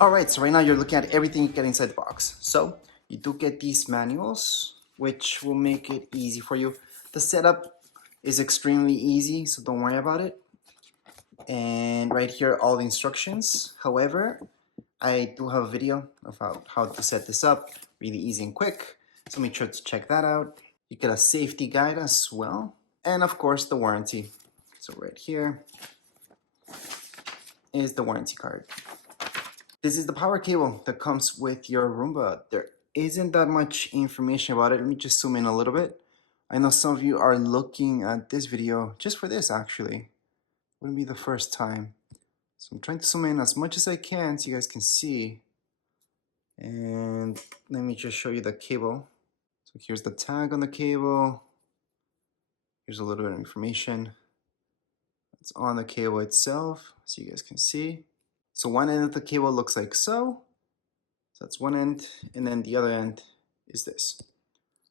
All right, so right now you're looking at everything you get inside the box. So you do get these manuals, which will make it easy for you. The setup is extremely easy, so don't worry about it. And right here, all the instructions. However, I do have a video about how to set this up, really easy and quick. So make sure to check that out. You get a safety guide as well. And of course, the warranty. So right here is the warranty card. This is the power cable that comes with your Roomba. There isn't that much information about it. Let me just zoom in a little bit. I know some of you are looking at this video just for this actually. Wouldn't be the first time. So I'm trying to zoom in as much as I can so you guys can see. And let me just show you the cable. So here's the tag on the cable. Here's a little bit of information. It's on the cable itself so you guys can see. So one end of the cable looks like so. So that's one end, and then the other end is this.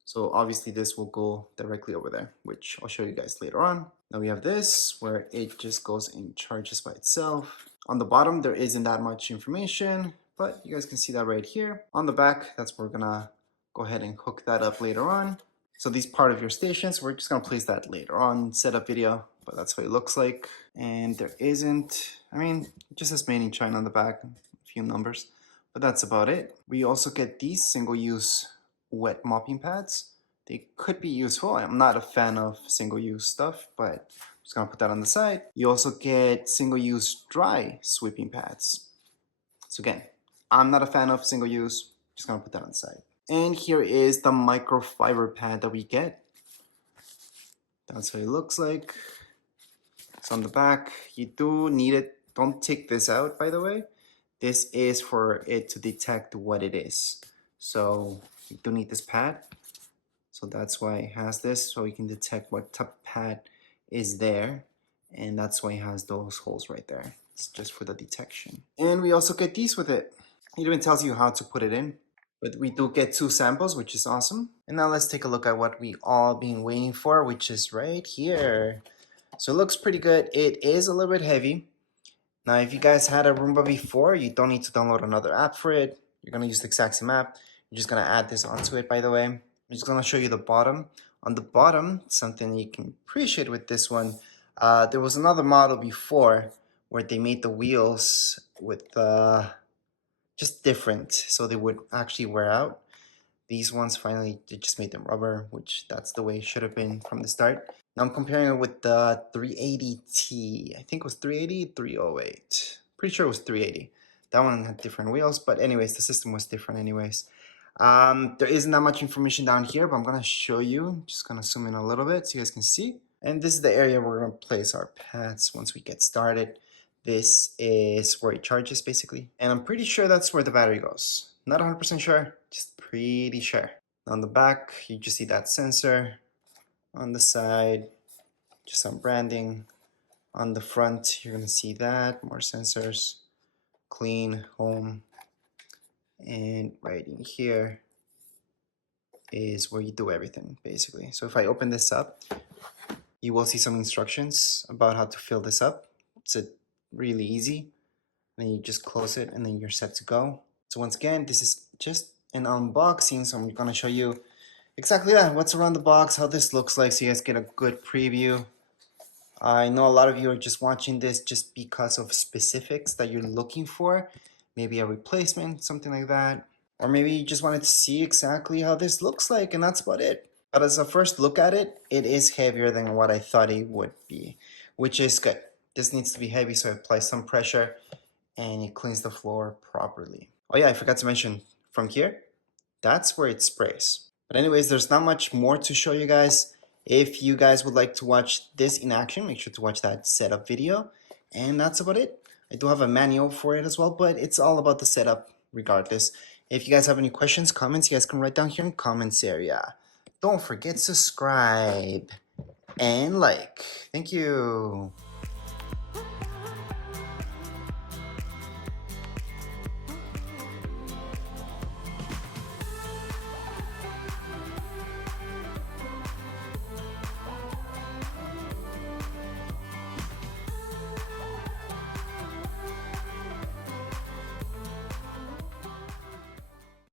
So obviously this will go directly over there, which I'll show you guys later on. Now we have this where it just goes and charges by itself. On the bottom, there isn't that much information, but you guys can see that right here. On the back, that's where we're gonna go ahead and hook that up later on. So these part of your stations, we're just gonna place that later on, setup video, but that's what it looks like. And there isn't, I mean, it just says made in China on the back, a few numbers, but that's about it. We also get these single-use wet mopping pads. They could be useful. I'm not a fan of single-use stuff, but I'm just gonna put that on the side. You also get single-use dry sweeping pads. So again, I'm not a fan of single-use, just gonna put that on the side. And here is the microfiber pad that we get. That's what it looks like. It's on the back. You do need it. Don't take this out, by the way. This is for it to detect what it is. So you do need this pad. So that's why it has this, so we can detect what type of pad is there. And that's why it has those holes right there. It's just for the detection. And we also get these with it. It even tells you how to put it in. But we do get 2 samples, which is awesome. And now let's take a look at what we all been waiting for, which is right here. So it looks pretty good. It is a little bit heavy. Now, if you guys had a Roomba before, you don't need to download another app for it. You're gonna use the exact same app. You're just gonna add this onto it, by the way. I'm just gonna show you the bottom. On the bottom, something you can appreciate with this one, there was another model before where they made the wheels with just different, so they would actually wear out. These ones finally, they just made them rubber, which that's the way it should have been from the start. Now I'm comparing it with the 380T. I think it was 380, 308. Pretty sure it was 380. That one had different wheels, but anyways, the system was different anyways. There isn't that much information down here, but I'm gonna show you. Just gonna zoom in a little bit so you guys can see. And this is the area where we're gonna place our pads once we get started. This is where it charges basically. And I'm pretty sure that's where the battery goes. Not 100% sure, just pretty sure. On the back, you just see that sensor. On the side, just some branding. On the front, you're gonna see that, more sensors. Clean, home. And right in here is where you do everything, basically. So if I open this up, you will see some instructions about how to fill this up. It's really easy. Then you just close it and then you're set to go. So once again, this is just an unboxing, so I'm gonna show you exactly that, what's around the box, how this looks like, so you guys get a good preview. I know a lot of you are just watching this just because of specifics that you're looking for, maybe a replacement, something like that, or maybe you just wanted to see exactly how this looks like, and that's about it. But as a first look at it, it is heavier than what I thought it would be, which is good. This needs to be heavy, so I apply some pressure and it cleans the floor properly. Oh yeah, I forgot to mention, from here, that's where it sprays. But anyways, there's not much more to show you guys. If you guys would like to watch this in action, make sure to watch that setup video. And that's about it. I do have a manual for it as well, but it's all about the setup regardless. If you guys have any questions, comments, you guys can write down here in the comments area. Don't forget to subscribe and like. Thank you.